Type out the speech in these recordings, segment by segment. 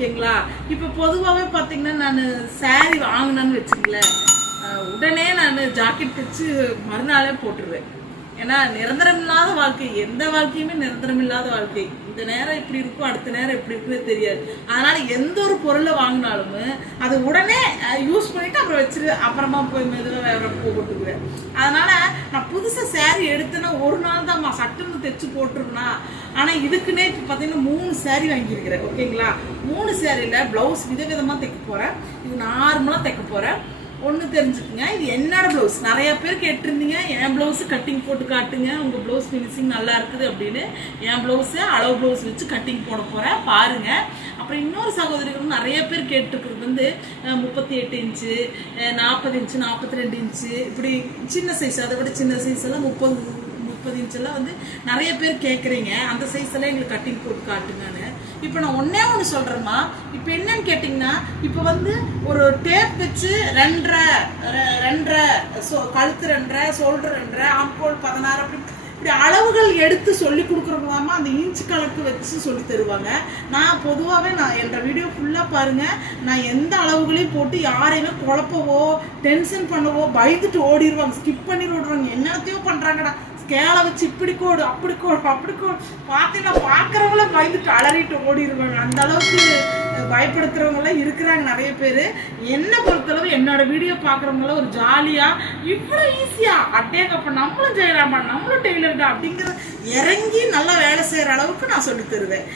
ஓகேங்களா? இப்போ பொதுவாகவே பார்த்தீங்கன்னா நான் சாரி வாங்கினேன்னு வச்சுங்களேன் உடனே நான் ஜாக்கெட் தைச்சு மறுநாளே போட்டுருவேன். ஏன்னா நிரந்தரம் இல்லாத வாழ்க்கை. எந்த வாழ்க்கையுமே நிரந்தரம் இல்லாத வாழ்க்கை. இந்த நேரம் இப்படி இருக்கும் அடுத்த நேரம் இப்படி இருக்குன்னு தெரியாது. அதனால எந்த ஒரு பொருளை வாங்கினாலும் அது உடனே யூஸ் பண்ணிட்டு அப்புறம் வச்சிரு அப்புறமா போய் மெதுவாக வேற பூ போட்டுக்குவேன். அதனால நான் புதுசாக சேரீ எடுத்தேன்னா ஒரு நாள் தான் சட்டுன்னு தைச்சு போட்டுருனா ஆனால் இதுக்குன்னே இப்போ பார்த்தீங்கன்னா மூணு சேரீ வாங்கியிருக்கிறேன். ஓகேங்களா மூணு சேரீல பிளவுஸ் விதவிதமாக தைக்க போகிறேன் இது நார்மலாக தைக்க போகிறேன் ஒன்று தெரிஞ்சுக்குங்க. இது என்னோட ப்ளவுஸ் நிறைய பேர் கேட்டிருந்தீங்க என் ப்ளவுஸு கட்டிங் போட்டு காட்டுங்க. உங்கள் ப்ளவுஸ் ஃபினிஷிங் நல்லா இருக்குது அப்படின்னு. என் ப்ளவுஸு அளவு ப்ளவுஸ் வச்சு கட்டிங் போட போகிறேன் பாருங்கள் அப்புறம் இன்னொரு சகோதரிகளும் நிறைய பேர் கேட்டிருக்கிறது வந்து முப்பத்தி எட்டு இன்ச்சு நாற்பது இன்ச்சு நாற்பத்தி ரெண்டு இன்ச்சு. இப்படி சின்ன சைஸ் அதை விட சின்ன சைஸ் எல்லாம் முப்பது முப்பது இன்ச் எல்லாம் வந்து நிறைய பேர் கேட்குறீங்க அந்த சைஸ் எல்லாம் எங்களுக்கு கட்டிங் போட்டு காட்டுங்கன்னு. இப்போ நான் ஒன்னே ஒன்று சொல்கிறேம்மா இப்போ என்னன்னு கேட்டிங்கன்னா இப்போ வந்து ஒரு டேப் வச்சு ரெண்டரை ரெண்டரை சோ கழுத்து ரெண்டரை சோல்டர் ரெண்டரை ஆம்கோல் பதினாறு அப்படி இப்படி அளவுகள் எடுத்து சொல்லி கொடுக்குறவங்களாமா அந்த இன்ச் கணக்கு வச்சு சொல்லி தருவாங்க. நான் பொதுவாகவே நான் என்ற வீடியோ ஃபுல்லாக பாருங்க. நான் எந்த அளவுகளையும் போட்டு யாரையுமே குழப்பவோ டென்ஷன் பண்ணவோ பயந்துட்டு ஓடிடுவாங்க ஸ்கிப் பண்ணி ஓடுவாங்க என்னத்தையோ பண்ணுறாங்கடா கேளை வச்சு இப்படி கோடு அப்படி கோடு அப்படி கோடு. பார்த்தீங்கன்னா பார்க்குறவங்கள பயந்துட்டு அலறிட்டு ஓடிடுவாங்க அந்த அளவுக்கு பயப்படுத்துறவங்களாம் இருக்கிறாங்க நிறைய பேர். என்னை பொறுத்தளவு என்னோட வீடியோ பார்க்குறவங்கள ஒரு ஜாலியாக இவ்வளோ ஈஸியாக அட்டேங்கப்ப நம்மளும் ஜெயராமா நம்மளும் டெய்லர்டா அப்படிங்கிற இறங்கி நல்லா வேலை செய்கிற அளவுக்கு நான் சொல்லி தருவேன்.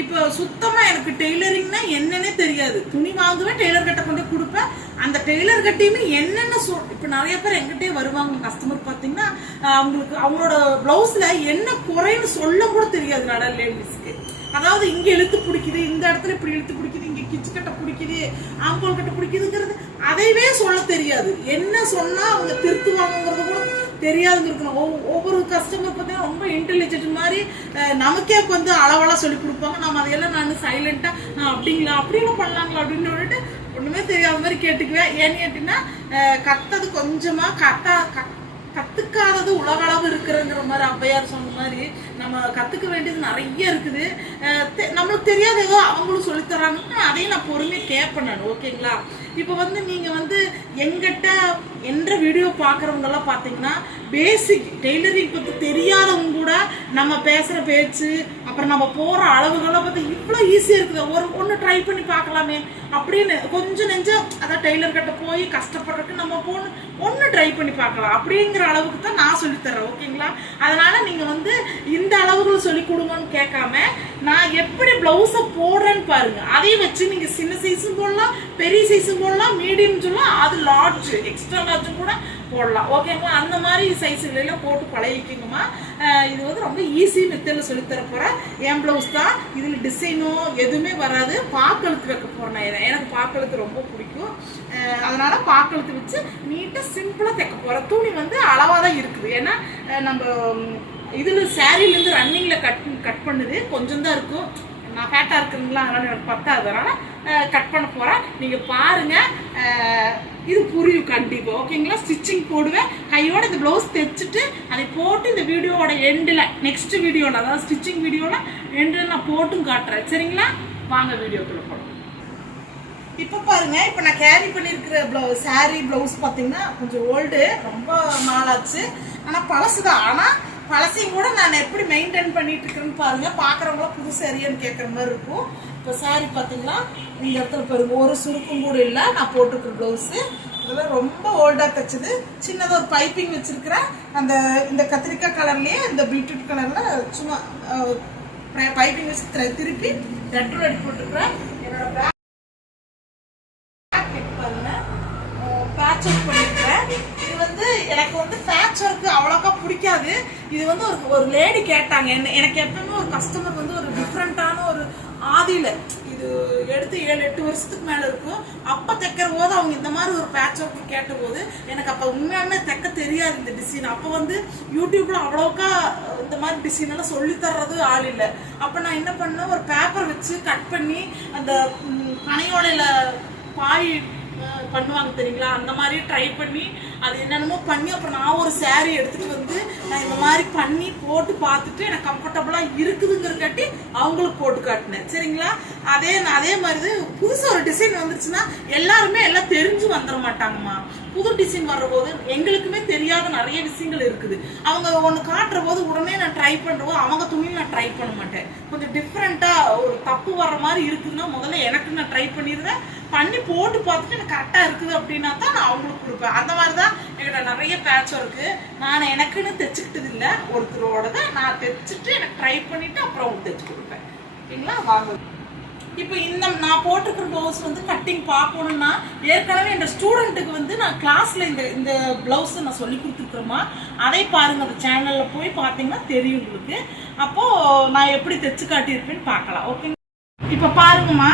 இப்போ சுத்தமா எனக்கு டெய்லரிங்னா என்னன்னே தெரியாது. துணி வாங்குவேன் டெய்லர் கிட்ட கொண்டு கொடுப்பேன். அந்த டெய்லர் கட்டையுமே என்னென்ன சொ இப்போ நிறைய பேர் எங்கிட்டே வருவாங்க கஸ்டமர் பார்த்தீங்கன்னா அவங்களுக்கு அவங்களோட பிளவுஸ்ல என்ன குறைன்னு சொல்ல கூட தெரியாது நட லேடிஸ்க்கு அதாவது இங்க இழுத்து பிடிக்குது இந்த இடத்துல இப்படி இழுத்து பிடிக்குது இங்க கிச்சு கட்டை பிடிக்குது ஆம்போல் கட்டை பிடிக்குதுங்கிறது அதையவே சொல்ல தெரியாது. என்ன சொன்னா அவங்க திருத்துவாங்கங்கிறது கூட தெரியாதுங்க இருக்கணும் ஒவ்வொ- ஒவ்வொரு கஸ்டமர் பார்த்தீங்கன்னா ரொம்ப இன்டெலிஜென்ட் மாதிரி நமக்கே வந்து அளவலாக சொல்லி கொடுப்பாங்க. நம்ம அதையெல்லாம் நான் சைலண்டாக அப்படிங்களா? அப்படிலாம் பண்ணலாங்களா? அப்படின்னு சொல்லிட்டு ஒன்றுமே தெரியாத மாதிரி கேட்டுக்குவேன். ஏன்னு கேட்டிங்கன்னா கத்தது கொஞ்சமாக கத்தா கத் கத்துக்காதது உலகளவு இருக்கிறங்கிற மாதிரி ஔவையார் சொன்ன மாதிரி நம்ம கத்துக்க வேண்டியது நிறைய இருக்குது. தெ- நம்மளுக்கு தெரியாத ஏதோ அவங்களும் சொல்லித்தராங்கன்னா அதையும் நான் பொறுமையாக கேட்பேன் நான். ஓகேங்களா? இப்போ வந்து நீங்கள் வந்து எங்கிட்ட என்ற வீடியோ பார்க்குறவங்க எல்லாம் பார்த்தீங்கன்னா பேசிக் டெய்லரிங் பற்றி தெரியாதவங்க கூட நம்ம பேசுகிற பேச்சு அப்புறம் நம்ம போகிற அளவுகளை பார்த்து இவ்வளோ ஈஸியாக இருக்குது. ஒரு ஒன்று ட்ரை பண்ணி பார்க்கலாமே அப்படின்னு கொஞ்சம் நெஞ்சம் அதான் டெய்லர் கிட்ட போய் கஷ்டப்படுறதுக்கு நம்ம போன ஒன்று ட்ரை பண்ணி பார்க்கலாம். அப்படிங்கிற அளவுக்கு தான் நான் சொல்லித்தரேன் ஓகேங்களா? அதனால் நீங்கள் வந்து இந்த அளவுகள் சொல்லி கொடுங்கன்னு கேட்காம நான் எப்படி ப்ளவுஸை போடுறேன்னு பாருங்கள் அதையும் வச்சு நீங்கள் சின்ன சைஸும் போடலாம் பெரிய சைஸும் போடலாம் மீடியம் சொல்லலாம் அது லார்ஜ் எக்ஸ்ட்ரா லார்ஜும் கூட போடலாம். ஓகேங்களா அந்த மாதிரி சைஸுகளெல்லாம் போட்டு பழகிக்கிங்கம்மா. இது வந்து ரொம்ப ஈஸி மெத்தடில் சொல்லித்தர போகிறேன் என் ப்ளவுஸ் தான். இதில் டிசைனோ எதுவுமே வராது. பாக்கழுத்து வைக்க போகிறேன் நான் எனக்கு பாக்கழுத்து ரொம்ப பிடிக்கும். அதனால் பாக்கழுத்து வச்சு நீட்டாக சிம்பிளாக தைக்க போகிறேன் துணி வந்து அளவாக தான் இருக்குது. ஏன்னா நம்ம இதில் சேரீலேருந்து ரன்னிங்கில் கட் கட் பண்ணுது. கொஞ்சம் தான் இருக்கும். நான் ஃபேட்டாக இருக்குங்களா அதனால் எனக்கு பத்தாது. கட் பண்ண போகிறேன் நீங்கள் பாருங்கள் இது புரியும் கண்டிப்பாக ஓகேங்களா ஸ்டிச்சிங் போடுவேன். கையோட இந்த ப்ளவுஸ் தைச்சிட்டு அதை போட்டு இந்த வீடியோவோட எண்டில் நெக்ஸ்ட் வீடியோவில் அதாவது ஸ்டிச்சிங் வீடியோவில் எண்டில் நான் போட்டும் காட்டுறேன். சரிங்களா? வாங்க வீடியோக்குள்ள போகலாம் இப்போ பாருங்க இப்போ நான் கேரி பண்ணியிருக்கிற ப்ளவுஸ் சாரீ ப்ளவுஸ் பார்த்தீங்கன்னா கொஞ்சம் ஓல்டு ரொம்ப நாளாச்சு. ஆனால் பழசு தான் ஆனால் பழசையும் கூட நான் எப்படி மெயின்டைன் பண்ணிட்டு இருக்கிறேன்னு பாருங்க. பார்க்குறவங்களாம் புதுசு சரியான்னு கேட்குற மாதிரி இருக்கும். இப்போ சாரி பார்த்தீங்கன்னா இந்த இடத்துல பாருங்க ஒரு சுருக்கும் கூட இல்லை. நான் போட்டிருக்கிற ப்ளவுஸு இதெல்லாம் ரொம்ப ஓல்டாக தைச்சது. சின்னதாக ஒரு பைப்பிங் வச்சுருக்கிறேன் அந்த இந்த கத்திரிக்காய் கலர்லேயே இந்த பீட்ரூட் கலரில் சும்மா பைப்பிங் வச்சு திருப்பி ரெட் ரெட் போட்டுருக்குறேன். என்னோட பேக் பேட்ச் ஒர்க் பண்ணிருக்கேன் இது வந்து எனக்கு வந்து பேட்ச் ஒர்க்கு அவ்வளோக்கா பிடிக்காது. இது வந்து ஒரு ஒரு லேடி கேட்டாங்க. என்ன எனக்கு எப்பவுமே ஒரு கஸ்டமர் வந்து ஒரு டிஃப்ரெண்ட்டாக ஒரு ஆதியில இது எடுத்து ஏழு எட்டு வருஷத்துக்கு மேல இருக்கும். அப்ப தைக்கிற போது அவங்க இந்த மாதிரி ஒரு பேட்ச் ஒர்க் கேட்ட போது எனக்கு அப்ப உண்மையாலுமே தைக்க தெரியாது இந்த டிசைன் அப்ப வந்து யூடியூப்ல அவ்வளோக்கா இந்த மாதிரி டிசைன் எல்லாம் சொல்லி தர்றது ஆள் இல்லை. அப்ப நான் என்ன பண்ணேன்? ஒரு பேப்பர் வச்சு கட் பண்ணி அந்த பனையோடையில பாய் பண்ணுவாங்க தெரியுங்களா? அந்த மாதிரி ட்ரை பண்ணி அது என்னென்னமோ பண்ணி அப்புறம் நான் ஒரு சேரீ எடுத்துட்டு வந்து நான் இந்த மாதிரி பண்ணி போட்டு பார்த்துட்டு எனக்கு கம்ஃபர்டபுளாக இருக்குதுங்கிறக்காட்டி அவங்களுக்கு போட்டு காட்டினேன். சரிங்களா? அதே அதே மாதிரி புதுசாக ஒரு டிசைன் வந்துருச்சுன்னா எல்லாருமே எல்லாம் தெரிஞ்சு வந்துட மாட்டாங்கம்மா. புது டிசைன் வர்றபோது எங்களுக்குமே தெரியாத நிறைய விஷயங்கள் இருக்குது. அவங்க ஒன்று காட்டுற போது உடனே நான் ட்ரை பண்ணுற அவங்க துணியில் நான் ட்ரை பண்ண மாட்டேன். கொஞ்சம் டிஃப்ரெண்ட்டாக ஒரு தப்பு வர்ற மாதிரி இருக்குதுன்னா முதல்ல எனக்கு நான் ட்ரை பண்ணிடுவேன் பண்ணி போட்டு பார்த்துட்டு எனக்கு கரெக்டாக இருக்குது அப்படின்னா தான் நான் அவங்களுக்கு கொடுப்பேன். அந்த மாதிரி தான் என்கிட்ட நிறைய பேட்ச் இருக்கு. நான் எனக்குன்னு தைச்சுக்கிட்டது இல்லை. தான் நான் தைச்சிட்டு எனக்கு ட்ரை பண்ணிவிட்டு அப்புறம் அவங்க தைச்சு கொடுப்பேன். ஓகேங்களா வாங்க. இப்போ இந்த நான் போட்டிருக்கிற ப்ளவுஸ் வந்து கட்டிங் பார்க்கணும்னா ஏற்கனவே என் ஸ்டூடெண்ட்டுக்கு வந்து நான் கிளாஸில் இந்த இந்த ப்ளவுஸை நான் சொல்லி கொடுத்துருக்குறோமா அதை பாருங்கள் அந்த சேனலில் போய் பார்த்தீங்கன்னா தெரியும் உங்களுக்கு. அப்போது நான் எப்படி தைச்சு காட்டியிருப்பேன்னு பார்க்கலாம். ஓகே இப்போ பாருங்கம்மா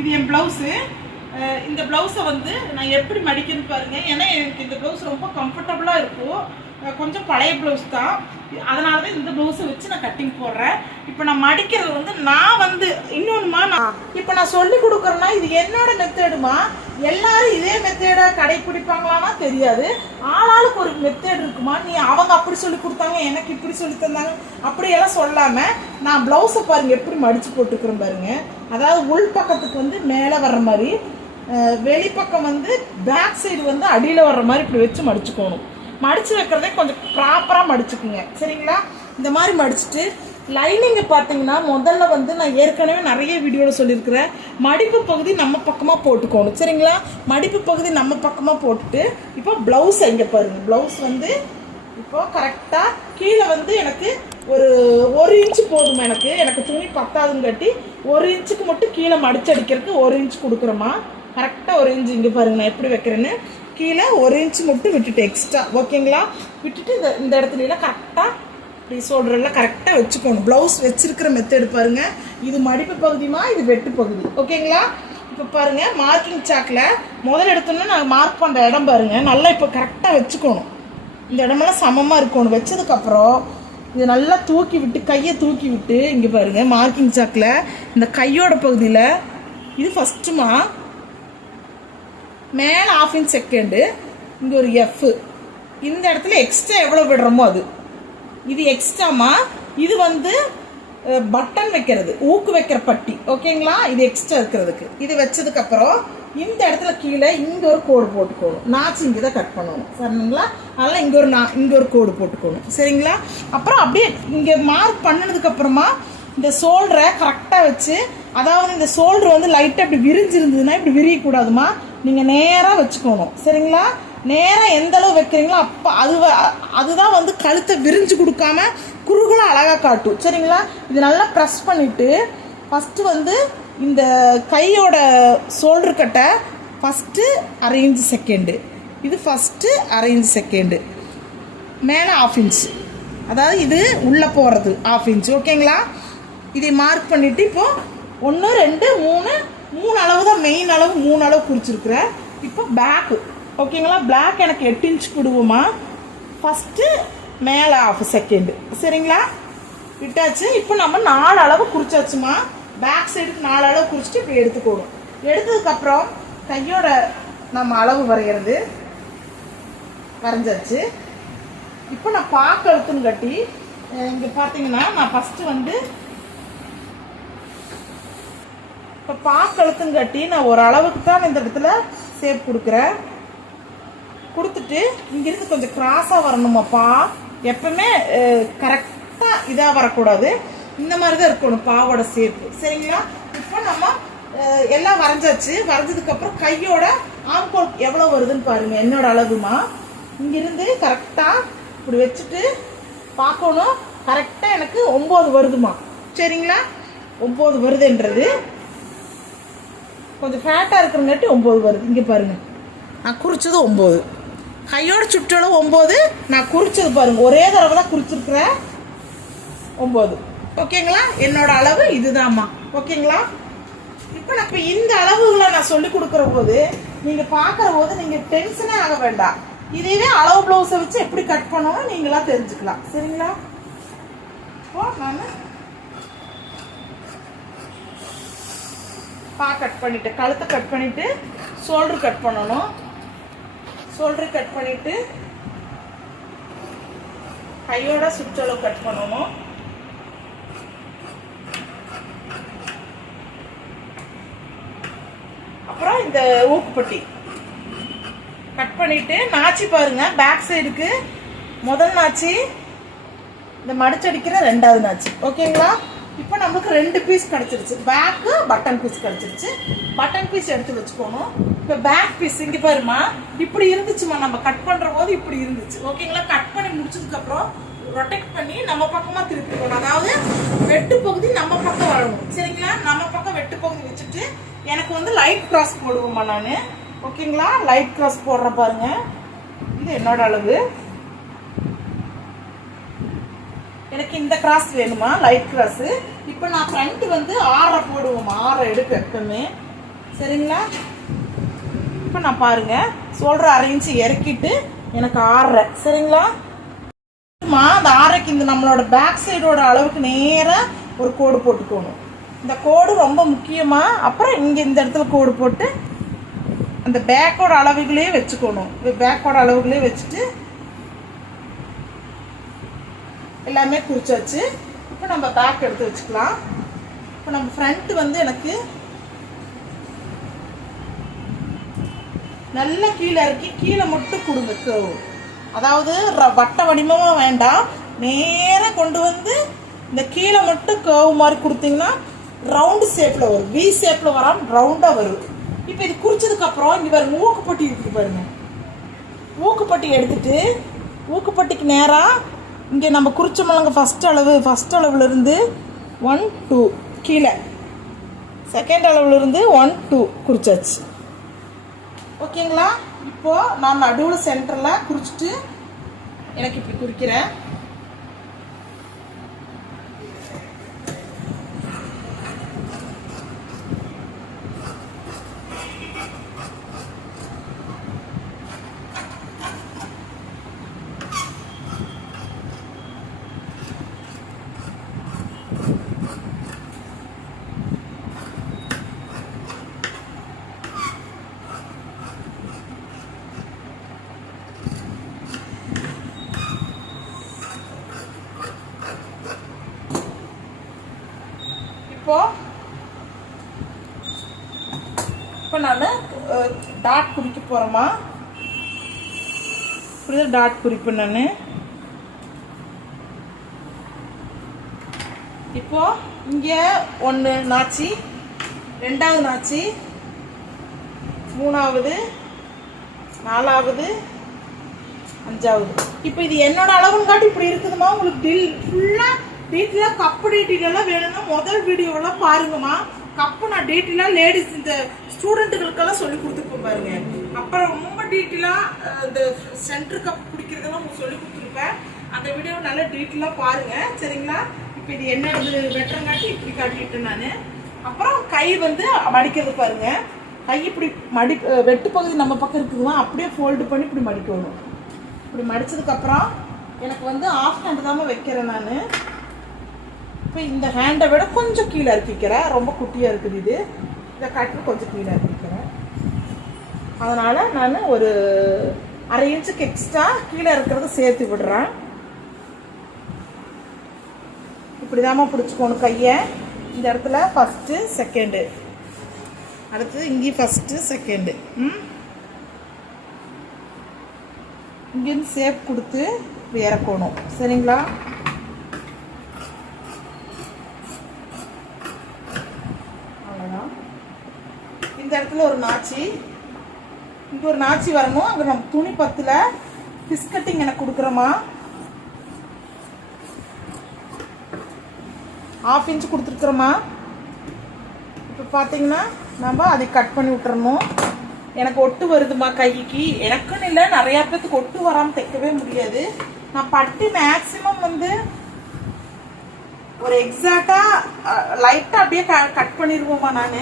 இது என் ப்ளவுஸு இந்த ப்ளவுஸை வந்து நான் எப்படி மடிக்கணும்னு பாருங்கள் ஏன்னா எனக்கு இந்த ப்ளவுஸ் ரொம்ப கம்ஃபர்டபுளாக இருக்கும். கொஞ்சம் பழைய ப்ளவுஸ் தான். அதனால தான் இந்த ப்ளவுஸை வச்சு நான் கட்டிங் போடுறேன். இப்போ நான் மடிக்கிறது வந்து நான் வந்து இன்னொன்றுமா நான் இப்போ நான் சொல்லி கொடுக்குறேன்னா இது என்னோட மெத்தேடுமா எல்லாரும் இதே மெத்தேடை கடைப்பிடிப்பாங்களான்னா தெரியாது. ஆளாளுக்கு ஒரு மெத்தேடு இருக்குமா? நீ அவங்க அப்படி சொல்லி கொடுத்தாங்க எனக்கு இப்படி சொல்லி தந்தாங்க. அப்படியெல்லாம் சொல்லாம நான் ப்ளவுஸை பாருங்க எப்படி மடிச்சு போட்டுக்கிறேன் பாருங்க. அதாவது உள் பக்கத்துக்கு வந்து மேலே வர்ற மாதிரி வெளிப்பக்கம் வந்து பேக் சைடு வந்து அடியில் வர்ற மாதிரி இப்படி வச்சு மடிச்சுக்கணும். மடித்து வைக்கிறதே கொஞ்சம் ப்ராப்பராக மடிச்சுக்குங்க. சரிங்களா? இந்த மாதிரி மடிச்சுட்டு லைனிங்கை பார்த்தீங்கன்னா முதல்ல வந்து நான் ஏற்கனவே நிறைய வீடியோவில் சொல்லியிருக்கிறேன். மடிப்பு பகுதி நம்ம பக்கமாக போட்டுக்கணும். சரிங்களா? மடிப்பு பகுதி நம்ம பக்கமாக போட்டுட்டு இப்போ ப்ளவுஸ் இங்கே பாருங்க. ப்ளவுஸ் வந்து இப்போ கரெக்டாக கீழே வந்து எனக்கு ஒரு ஒரு இன்ச்சு போதும் எனக்கு? எனக்கு துணி பத்தாதுன்னு கட்டி ஒரு இன்ச்சுக்கு மட்டும் கீழே மடிச்சு அடிக்கிறதுக்கு ஒரு இன்ச் கொடுக்குறோமா கரெக்டாக ஒரு இன்ச்சு இங்கே பாருங்க நான் எப்படி வைக்கிறேன்னு. கீழே ஒரு இன்ச் மட்டும் விட்டுட்டு எக்ஸ்ட்ரா ஓகேங்களா விட்டுட்டு இந்த இந்த இடத்துல கரெக்டாக இப்படி சொல்கிறல கரெக்டாக வச்சுக்கணும். ப்ளவுஸ் வச்சுருக்கிற மெத்தட் பாருங்கள் இது மடிப்பு பகுதிமா இது வெட்டு பகுதி. ஓகேங்களா இப்போ பாருங்கள் மார்க்கிங் சாக்கில் முதல்ல எடுத்தோன்னா நாங்கள் மார்க் பண்ணுற இடம் பாருங்கள் நல்லா இப்போ கரெக்டாக வச்சுக்கணும். இந்த இடமெல்லாம் சமமாக இருக்கணும். வச்சதுக்கப்புறம் இது நல்லா தூக்கி விட்டு கையை தூக்கி விட்டு இங்கே பாருங்கள் மார்க்கிங் சாக்கில் இந்த கையோட பகுதியில் இது ஃபஸ்ட்டுமா மேலே ஆஃப் இன் செகண்டு இங்கே ஒரு எஃப் இந்த இடத்துல எக்ஸ்ட்ரா எவ்வளோ விடுறோமோ அது. இது எக்ஸ்ட்ராமா இது வந்து பட்டன் வைக்கிறது. ஊக்கு வைக்கிற பட்டி. ஓகேங்களா இது எக்ஸ்ட்ரா இருக்கிறதுக்கு. இது வச்சதுக்கு அப்புறம் இந்த இடத்துல கீழே இங்கே ஒரு கோடு போட்டுக்கணும். நாச்சு இங்கே தான் கட் பண்ணணும். சரிங்களா? அதனால் இங்கே ஒரு நா- இங்கே ஒரு கோடு போட்டுக்கணும். சரிங்களா? அப்புறம் அப்படியே இங்கே மார்க் பண்ணதுக்கு அப்புறமா இந்த சோல்டரை கரெக்டாக வச்சு அதாவது இந்த ஷோல்டர் வந்து லைட்டாக இப்படி விரிஞ்சிருந்ததுன்னா இப்படி விரியக்கூடாதுமா? நீங்கள் நேராக வச்சுக்கணும். சரிங்களா? நேராக எந்த அளவு வைக்கிறீங்களோ அப்போ அது அதுதான் வந்து கழுத்தை விரிஞ்சு கொடுக்காம குறுகலாக அழகாக காட்டும். சரிங்களா? இது நல்லா ப்ரெஸ் பண்ணிவிட்டு ஃபஸ்ட்டு வந்து இந்த கையோட ஷோல்டர் கட்டை ஃபஸ்ட்டு அரேஞ்ச் செகண்டு இது ஃபஸ்ட்டு அரை செகண்டு மேலே ஆஃப் இன்ச் அதாவது இது உள்ளே போகிறது ஆஃப் இன்ச் ஓகேங்களா இதை மார்க் பண்ணிவிட்டு இப்போது ஒன்று ரெண்டு மூணு மூணு அளவு தான் மெயின் அளவு மூணு அளவு குறிச்சிருக்கிறேன் இப்போ பேக்கு ஓகேங்களா பிளாக் எனக்கு எட்டு இன்ச் கொடுவோமா? ஃபஸ்ட்டு மேலே ஆஃப் செகண்டு சரிங்களா? விட்டாச்சு. இப்போ நம்ம நாலு அளவு குறிச்சாச்சுமா பேக் சைடுக்கு நாலு அளவு குறிச்சிட்டு இப்படி எடுத்துக்கோணும் எடுத்ததுக்கப்புறம் கையோட நம்ம அளவு வரைகிறது வரைஞ்சாச்சு. இப்போ நான் பாக்கு அழுத்துன்னு கட்டி இங்கே பார்த்தீங்கன்னா நான் ஃபஸ்ட்டு வந்து பாக்கழுத்தும் கட்டி நான் ஒரு அளவுக்கு தான் இந்த இடத்துல சேப் கொடுக்குறேன். கொடுத்துட்டு இங்கிருந்து கொஞ்சம் கிராஸாக வரணுமாப்பா. எப்பவுமே கரெக்டாக இதாக வரக்கூடாது. இந்த மாதிரி தான் இருக்கணும் பாவோட சேப்பு சரிங்களா? இப்போ நம்ம எல்லாம் வரைஞ்சாச்சு. வரைஞ்சதுக்கப்புறம் கையோட ஆம்கோல் எவ்வளோ வருதுன்னு பாருங்கள் என்னோட அளவுமா. இங்கிருந்து கரெக்டாக இப்படி வச்சுட்டு பார்க்கணும். கரெக்டாக எனக்கு ஒம்பது வருதுமா. சரிங்களா? ஒம்பது வருதுன்றது. கொஞ்சம் ஃபேட்டாக இருக்கிறங்காட்டி ஒம்பது வருது. இங்கே பாருங்கள் நான் குறித்தது ஒம்பது கையோட சுற்றளவு ஒம்பது நான் குறித்தது பாருங்கள் ஒரே தடவை தான் குறிச்சிருக்கிறேன் ஒம்பது ஓகேங்களா? என்னோட அளவு இதுதான்மா ஓகேங்களா? இப்போ நான் இப்போ இந்த அளவுகளை நான் சொல்லி கொடுக்குற போது நீங்கள் பார்க்குற போது நீங்கள் டென்ஷனே ஆக வேண்டாம். இதையே அளவு ப்ளவுஸை வச்சு எப்படி கட் பண்ணணும் நீங்களாக தெரிஞ்சுக்கலாம். சரிங்களா? இப்போ நான். பா கட் பண்ணிட்டு கழுத்தை கட் பண்ணிட்டு ஷோல்டர் கட் பண்ணணும். ஷோல்டர் கட் பண்ணிட்டு கையோட சுற்றளவு கட் பண்ணணும். அப்புறம் இந்த ஊக்குப்பட்டி. கட் பண்ணிட்டு நாச்சி பாருங்க பேக் சைடுக்கு முதல் நாச்சி இந்த மடிச்சடிக்கிற ரெண்டாவது நாச்சி. ஓகேங்களா இப்போ நமக்கு ரெண்டு பீஸ் கிடச்சிருச்சு. பேக்கு பட்டன் பீஸ் கிடச்சிருச்சு. பட்டன் பீஸ் எடுத்து வச்சுக்கோணும். இப்போ பேக் பீஸ் இங்கே பாருமா இப்படி இருந்துச்சுமா நம்ம கட் பண்ணுற போது இப்படி இருந்துச்சு. ஓகேங்களா கட் பண்ணி முடிச்சதுக்கப்புறம் ரொட்டேட் பண்ணி நம்ம பக்கமாக திருப்பிக்கணும் அதாவது வெட்டு பகுதி நம்ம பக்கம் வரணும் சரிங்களா? நம்ம பக்கம் வெட்டு பகுதி வச்சுட்டு எனக்கு வந்து லைட் கிராஸ் போடுவோம்மா நான். ஓகேங்களா லைட் கிராஸ் போடுறேன் பாருங்க. இது என்னோட அளவு. எனக்கு இந்த கிராஸ் வேணுமா? லைட் கிராஸு இப்போ நான் ஃப்ரண்ட் வந்து ஆறை போடுவோம். ஆறை எடுக்க எப்பவுமே. சரிங்களா? இப்போ நான் பாருங்கள் சொல்ற அரை இன்ச்சு இறக்கிட்டு எனக்கு ஆறரை சரிங்களா? அந்த ஆரைக்கு இந்த நம்மளோட பேக் சைடோட அளவுக்கு நேராக ஒரு கோடு போட்டுக்கணும். இந்த கோடு ரொம்ப முக்கியமாக அப்புறம் இங்கே இந்த இடத்துல கோடு போட்டு அந்த பேக்கோட அளவுகளையே வச்சுக்கணும். பேக்கோட அளவுகளே வச்சுட்டு எல்லாமே குறிச்சாச்சு இப்போ நம்ம பேக் எடுத்து வச்சுக்கலாம். இப்போ நம்ம ஃப்ரண்ட் வந்து எனக்கு நல்லா கீழே இறக்கி கீழே மட்டும் கொடுங்க அதாவது வட்ட வடிவமாக வேண்டாம். நேராக கொண்டு வந்து இந்த கீழே மட்டும் கேவ் மாதிரி கொடுத்தீங்கன்னா ரவுண்டு ஷேப்பில் வரும். வி ஷேப்பில் வராமல் ரவுண்டாக வரும். இப்போ இது குறிச்சதுக்கப்புறம் இங்கே பாருங்க ஊக்குப்பட்டி இருக்குது பாருங்க. ஊக்குப்பட்டி எடுத்துட்டு ஊக்குப்பட்டிக்கு நேராக இங்கே நம்ம குறிச்சமலங்க ஃபஸ்ட் அளவு ஃபஸ்ட் அளவுலேருந்து ஒன் டூ கீழே. செகண்ட் அளவுலேருந்து ஒன் டூ குறிச்சாச்சு. ஓகேங்களா இப்போது நான் நடுவில் சென்டரில் குறிச்சிட்டு எனக்கு இப்படி குறிக்கிறேன் இப்போ இப்போ நான் டாட் குறிக்க போகிறோமா புரியுது டாட் குறிப்பேன் நான் இப்போ இங்கே ஒன்று நாச்சி ரெண்டாவது நாச்சி மூணாவது நாலாவது அஞ்சாவது. இப்போ இது என்னோட அளவுன்னு காட்டி இப்படி இருக்குதுமா? உங்களுக்கு டில் ஃபுல்லாக டீட்டெயிலாக கப்பு டீட்டெயிலெல்லாம் வேணும்னா முதல் வீடியோவெல்லாம் பாருங்கம்மா. கப்பு நான் டீட்டெயிலாக லேடிஸ் இந்த ஸ்டூடெண்ட்டுகளுக்கெல்லாம் சொல்லி கொடுத்துருப்பேன் பாருங்க. அப்புறம் ரொம்ப டீட்டெயிலாக இந்த சென்டர் கப் பிடிக்கிறதெல்லாம் உங்களுக்கு சொல்லி கொடுத்துருப்பேன். அந்த வீடியோ நல்லா டீட்டெயிலாக பாருங்க. சரிங்களா? இப்போ இது என்ன இது வெட்டுறங்காட்டி இப்படி காட்டிட்டேன் நான். அப்புறம் கை வந்து மடிக்கிறது பாருங்க. கை இப்படி மடி வெட்டு பகுதி நம்ம பக்கம் இருக்குதுமா அப்படியே ஃபோல்டு பண்ணி இப்படி மடிக்கணும். இப்படி மடிச்சதுக்கப்புறம் எனக்கு வந்து ஆஃப் ஹேண்டு தான் வைக்கிறேன் நான். இப்போ இந்த ஹேண்டை விட கொஞ்சம் கீழே இறக்கிக்கிறேன் ரொம்ப குட்டியாக இருக்குது இது. இதை காட்டு கொஞ்சம் கீழே இறக்கிக்கிறேன் அதனால் நான் ஒரு அரை இன்ச்சுக்கு எக்ஸ்ட்ரா கீழே இருக்கிறத சேர்த்து விடுறேன். இப்படிதாம்மா பிடிச்சிக்கணும் கையை. இந்த இடத்துல ஃபஸ்ட்டு செகண்டு அடுத்து இங்கேயும் ஃபஸ்ட்டு செகண்டு ம்? இங்கேருந்து சேப் கொடுத்து இறக்கணும். சரிங்களா? இந்த இடத்துல ஒரு நாச்சி. இங்கே ஒரு நாச்சி வரணும். அங்கே நம்ம துணி பத்தில் பிஸ்கட்டிங் எனக்கு கொடுக்குறோமா ஆஃப் இன்ச் கொடுத்துருக்குறோமா இப்போ பார்த்தீங்கன்னா நம்ம அதை கட் பண்ணி விட்டுறணும். எனக்கு ஒட்டு வருதுமா கைக்கு. எனக்குன்னு இல்லை நிறையா பேத்துக்கு ஒட்டு வராமல் தைக்கவே முடியாது. நான் பட்டி மேக்ஸிமம் வந்து ஒரு எக்ஸாக்டாக லைட்டாக அப்படியே க கட் பண்ணிடுவோமா நான்.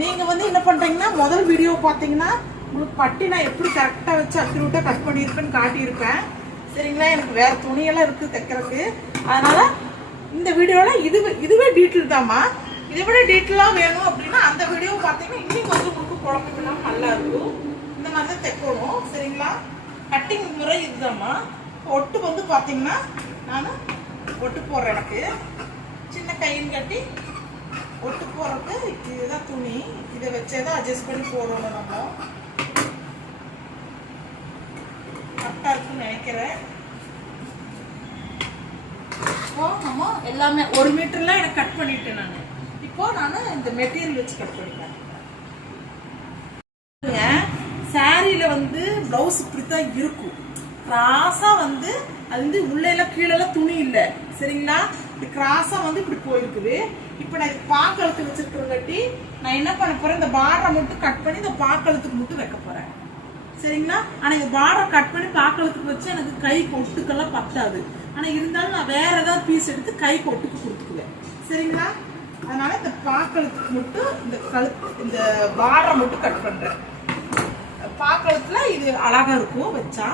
நீங்கள் வந்து என்ன பண்ணுறீங்கன்னா முதல் வீடியோ பார்த்தீங்கன்னா உங்களுக்கு பட்டி நான் எப்படி கரெக்டாக வச்சு அக்யூரேட்டாக கட் பண்ணியிருப்பேன்னு காட்டியிருப்பேன். சரிங்களா? எனக்கு வேறு துணியெல்லாம் இருக்குது தைக்கிறதுக்கு. அதனால் இந்த வீடியோவில் இது இதுவே டீட்டெயில் தாம்மா. இதை விட டீட்டெயிலாக வேணும் அப்படின்னா அந்த வீடியோ பார்த்தீங்கன்னா இன்னும் கொஞ்சம் உங்களுக்கு குழப்பம் நல்லா இருக்கும். இந்த மாதிரி தான் தைக்கணும். சரிங்களா? கட்டிங் முறை இதுதாம்மா. ஒட்டு வந்து பார்த்தீங்கன்னா நான் ஒட்டு போடுறேன் எனக்கு. சின்ன கையின் கட்டி ஒட்டு போடுறதுக்கு இதுதான் துணி இதை வச்சே தான் அட்ஜஸ்ட் பண்ணி போடணும் நம்ம. கரெக்டாக இருக்குன்னு நினைக்கிறேன். இப்போ நம்ம எல்லாமே ஒரு மீட்டர்லாம் எனக்கு கட் பண்ணிட்டேன் நான். இப்போ நான் இந்த மெட்டீரியல் வச்சு கட் பண்ணிட்டேன் சாரியில வந்து ப்ளவுஸ் இப்படி தான் இருக்கும் கிராஸா வந்து அது வந்து உள்ள எல்லாம் கீழெல்லாம் துணி இல்ல. சரிங்களா? இப்படி கிராஸா வந்து இப்படி போயிருக்குது. இப்போ நான் இது பாக்கழுத்து வச்சிருக்கிறங்காட்டி நான் என்ன பண்ண போறேன்? இந்த பார்டரை மட்டும் கட் பண்ணி இந்த பாக்கழுத்துக்கு மட்டும் வைக்க போறேன். சரிங்களா? ஆனா இந்த பாடரை கட் பண்ணி பாக்கழுத்துக்கு வச்சு எனக்கு கை கொட்டுக்கெல்லாம் பத்தாது. ஆனா இருந்தாலும் நான் வேற ஏதாவது பீஸ் எடுத்து கை கொட்டுக்கு கொடுத்துக்குவேன். சரிங்களா? அதனால இந்த பாக்கழுத்துக்கு மட்டும் இந்த கழுத்து இந்த பார்டரை மட்டும் கட் பண்றேன். பாக்கழுத்துல இது அழகா இருக்கும் வச்சா.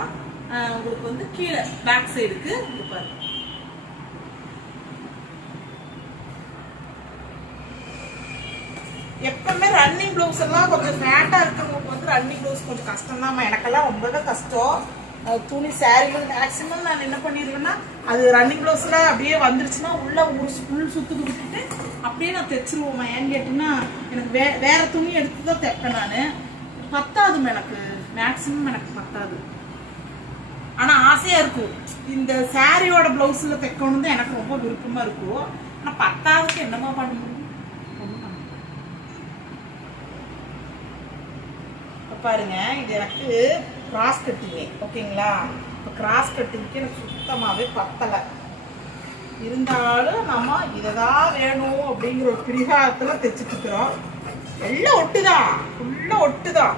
உங்களுக்கு வந்து கீழே பேக் சைடுக்கு இது எப்பவுமே ரன்னிங் ப்ளவுஸ் எல்லாம் கொஞ்சம் ஃபேட்டா இருக்கிறவங்களுக்கு வந்து ரன்னிங் ப்ளவுஸ் கொஞ்சம் கஷ்டம் தான் எனக்கெல்லாம் ரொம்பவே கஷ்டம். துணி சாரிகள் மேக்ஸிமம் நான் என்ன பண்ணிடுவேன்னா அது ரன்னிங் ப்ளவுஸ்ல அப்படியே வந்துருச்சுன்னா உள்ள ஒரு ஃபுல் உள் கொடுத்துட்டு விட்டுட்டு அப்படியே நான் தைச்சிருவோம்மா. ஏன்னு கேட்டிங்கன்னா எனக்கு வே வேற துணி எடுத்து தான் தைப்பேன் நான். பத்தாதுமா எனக்கு. மேக்ஸிமம் எனக்கு பத்தாது. ஆனா ஆசையா இருக்கும். இந்த சாரியோட பிளவுஸ்ல தைக்கணும் தான் எனக்கு ரொம்ப விருப்பமா இருக்கும். ஆனா பத்தாவதுக்கு என்னமா பண்ண முடியும் ஒண்ணும் பண்ண முடியாது. இப்ப பாருங்க இது எனக்கு கிராஸ் கட்டிங்க ஓகேங்களா? இப்போ கிராஸ் கட்டிங்க்கு எனக்கு சுத்தமாகவே பத்தலை. இருந்தாலும் நம்ம இததான் வேணும் அப்படிங்கிற ஒரு பிரிகாரத்தில் தைச்சிட்டு இருக்கிறோம். எல்லாம் ஒட்டுதான் ஃபுல்லாக ஒட்டுதான்.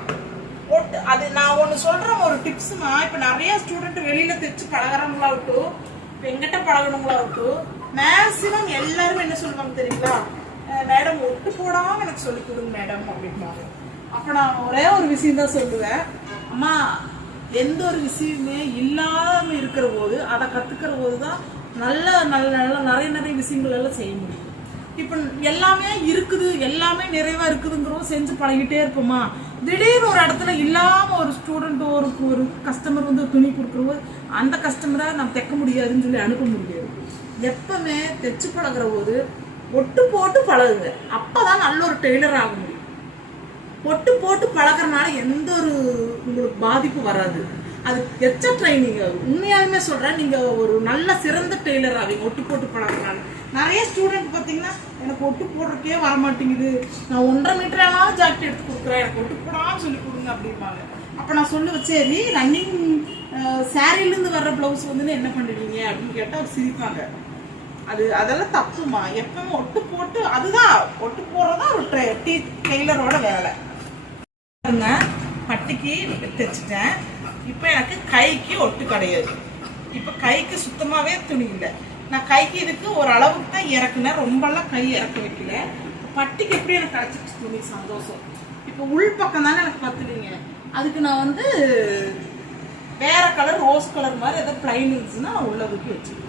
ஒட்டு அது நான் ஒன்று சொல்கிறேன் ஒரு டிப்ஸுமா இப்போ நிறைய ஸ்டூடெண்ட் வெளியில் தைச்சு பழகிறவங்களாகட்டும் இப்போ எங்கிட்ட பழகணுங்களாகட்டும் மேக்ஸிமம் எல்லாரும் என்ன சொல்லுவாங்க தெரியுங்களா? மேடம் ஒட்டு போடாமல் எனக்கு சொல்லி கொடுங்க மேடம் அப்படின்பாங்க அப்போ நான் ஒரே ஒரு விஷயம் தான் சொல்லுவேன். அம்மா எந்த ஒரு விஷயமே இல்லாம இருக்கிற போது அதை கத்துக்கிற போது தான் நல்ல நல்ல நல்ல நிறைய நிறைய விஷயங்கள் எல்லாம் செய்ய முடியும். இப்போ எல்லாமே இருக்குது எல்லாமே நிறைவா இருக்குதுங்கிறோம் செஞ்சு பழகிட்டே இருப்போமா? திடீர்னு ஒரு இடத்துல இல்லாம ஒரு ஸ்டூடெண்ட் ஒரு ஒரு கஸ்டமர் வந்து துணி கொடுக்குறவோ அந்த கஸ்டமரை நம்ம தைக்க முடியாதுன்னு சொல்லி அனுப்ப முடியாது. எப்பவுமே தைச்சு பழகிற போது ஒட்டு போட்டு பழகுங்க. அப்பதான் நல்ல ஒரு டெய்லர் ஆக முடியும். ஒட்டு போட்டு பழகிறனால எந்த ஒரு உங்களுக்கு பாதிப்பு வராது. அது எச்ச ட்ரைனிங் உண்மையாலுமே சொல்றேன் நீங்க ஒரு நல்ல சிறந்த டெய்லர் ஆவீங்க. ஒட்டு போட்டு பழகுறதுனால நிறைய ஸ்டூடெண்ட் பார்த்தீங்கன்னா எனக்கு ஒட்டு போடுறதுக்கே வர மாட்டேங்குது நான் ஒன்றரை மீட்டர் ஜாக்கெட் எடுத்து கொடுக்குறேன். எனக்கு ஒட்டு போடாமல் சொல்லி கொடுங்க அப்படிம்பாங்க. அப்போ நான் சொல்லுவேன் சரி ரன்னிங் இருந்து வர்ற ப்ளவுஸ் வந்து என்ன பண்ணுவீங்க அப்படின்னு கேட்டால் அவர் சிரிப்பாங்க. அது அதெல்லாம் தப்புமா எப்பவுமே ஒட்டு போட்டு அதுதான் ஒட்டு போடுறதா ஒரு ட்ரெ- டீ டெய்லரோட வேலை. பாருங்க பட்டிக்கு தைச்சிட்டேன். இப்போ எனக்கு கைக்கு ஒட்டு கிடையாது. இப்போ கைக்கு சுத்தமாகவே துணி இல்லை. நான் கைக்கு இதுக்கு ஒரு அளவுக்கு தான் இறக்குனேன். ரொம்பலாம் கை இறக்க வைக்கல. பட்டிக்கு எப்படி எனக்கு கிடைச்சிச்சு துணி? சந்தோஷம். இப்போ உள் பக்கம் தானே எனக்கு பத்துலீங்க அதுக்கு நான் வந்து வேற கலர் ரோஸ் கலர் மாதிரி ஏதோ பிளைன் இருந்துச்சுன்னா நான் உள்ள ஊற்றி வச்சுருக்கேன்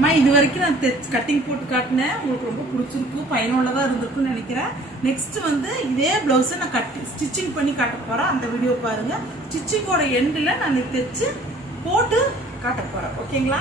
அம்மா இது வரைக்கும் நான் கட்டிங் போட்டு காட்டினேன். உங்களுக்கு ரொம்ப பிடிச்சிருக்கு பயனுள்ளதாக இருந்திருக்குன்னு நினைக்கிறேன். நெக்ஸ்ட் வந்து இதே ப்ளவுஸை நான் கட்டி ஸ்டிச்சிங் பண்ணி காட்ட போகிறேன் அந்த வீடியோ பாருங்கள் ஸ்டிச்சிங்கோட எண்டில் நான் தைச்சு போட்டு காட்ட போகிறேன் ஓகேங்களா